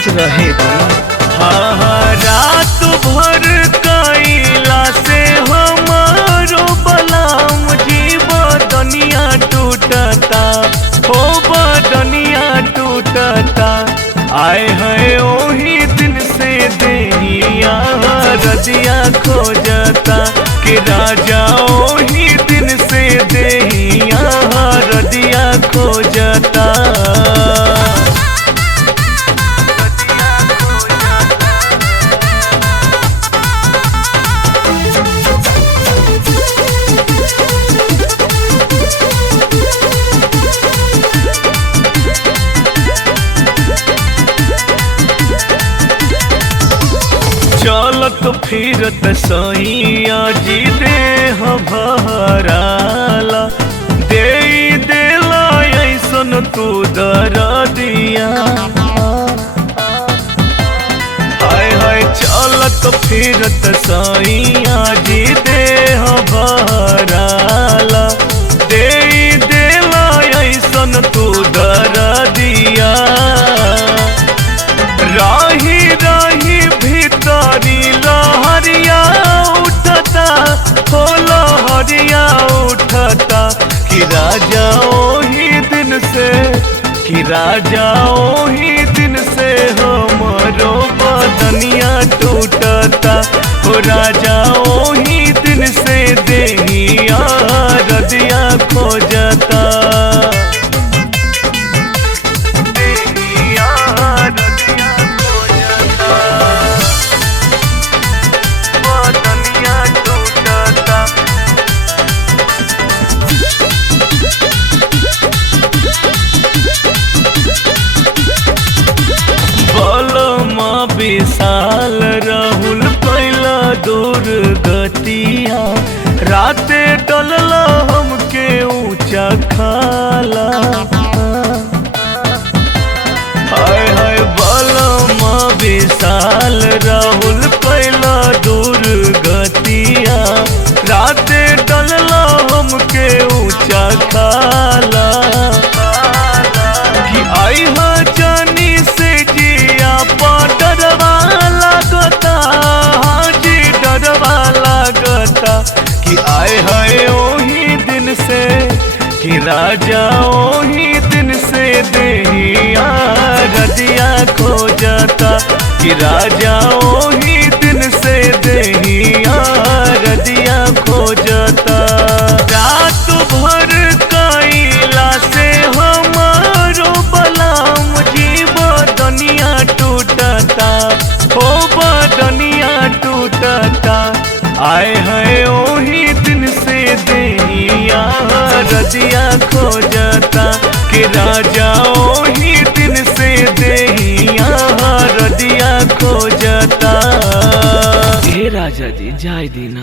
आज रहे हाँ हाँ रात भर कैला से हमारो बलाम जी बदनिया टूटता हो बदनिया टूटता। आए हैं ओही दिन से देहिया रदिया खोजता कि राजा ओही दिन से देहिया रदिया खोजता। चलत फिरत सैया जी देह भराला दे देला ऐसन तू दरदिया। हाय हाय चलत फिरत सैया जी देह भराला दे देला ऐसन तू दरदिया। राही राही भीतरी लहरिया उठता हो लहरिया उठता कि राजा ओही दिन से कि राजा ओही दिन से हमरो बदनिया टूटता हो राजा ओही दिन से देहिया रदिया खोजता। विशाल राहुल पहला दूर गतिया राते डलल हमके ऊंचा खाला। हाय हाय बलमा विशाल राहुल पहला दूर गतिया राते डलल हमके ऊंचा खाला। कि आई हो जानी से जिया डरवा लगता हाँ जी डरवा लगता कि आए है ओही दिन से कि राजा ओही दिन से देहिया रदिया खोजता कि राजा ओही दिन से देहिया रदिया खोजता। रात भर कैला से हमारो बलाम जी बदनिया टूटता हो बदनिया टूटता। आए हैं ओही दिन से देहिया रदिया खोजता कि राजा ओही दिन से देहिया रदिया खोजता। हे राजा जी जाय दीना।